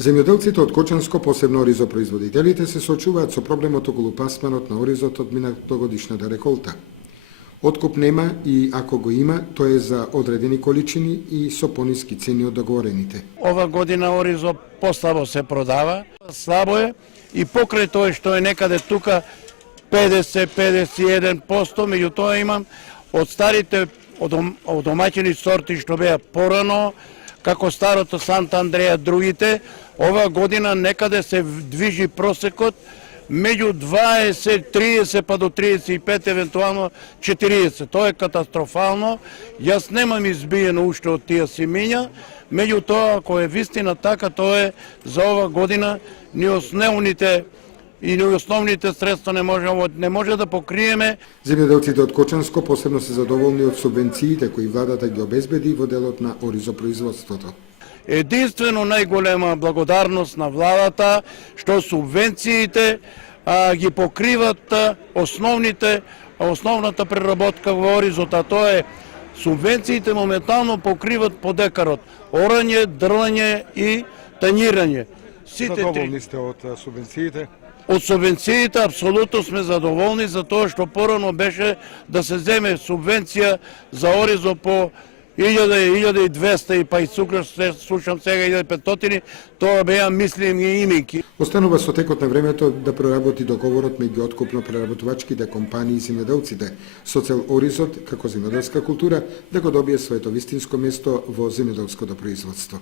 Земјоделците од Кочанско, посебно оризопроизводителите, се соочуваат со проблемот околу пасманот на оризот од минатогодишната реколта. Откуп нема и ако го има, тоа е за одредени количини и со пониски цени од договорените. Ова година оризо послабо се продава, слабо е и покрај тоа што е некаде тука 50-51%, меѓутоа имам од старите од домаќини сорти што беа порано, како старото Санта Андреја, другите, ова година некаде се движи просекот меѓу 20, 30 па до 35, евентуално 40. Тоа е катастрофално. Јас немам избиено уште од тие симиња, меѓутоа, ако е вистина така, тоа е за ова година ни основните средства не може да покриеме. Земјоделците од Кочанско посебно се задоволни од субвенциите кои владата ги обезбеди во делот на оризопроизводството. Единствено најголема благодарност на владата што субвенциите ги покриват основната преработка во оризот, а тоа е субвенциите моментално покриват по декарот орање, дрвање и танjiraње. Задоволни сте од субвенциите? Од субвенциите апсолутно сме задоволни за тоа што порано беше да се земе субвенција за оризо по 1200 и па и слушам сега 1500, тоа беа мислим и имејки. Останува со текот на времето да проработи договорот меѓу откупно-преработувачките компании и земјоделците со цел оризот како земјоделска култура да го добие своето вистинско место во земјоделското производство.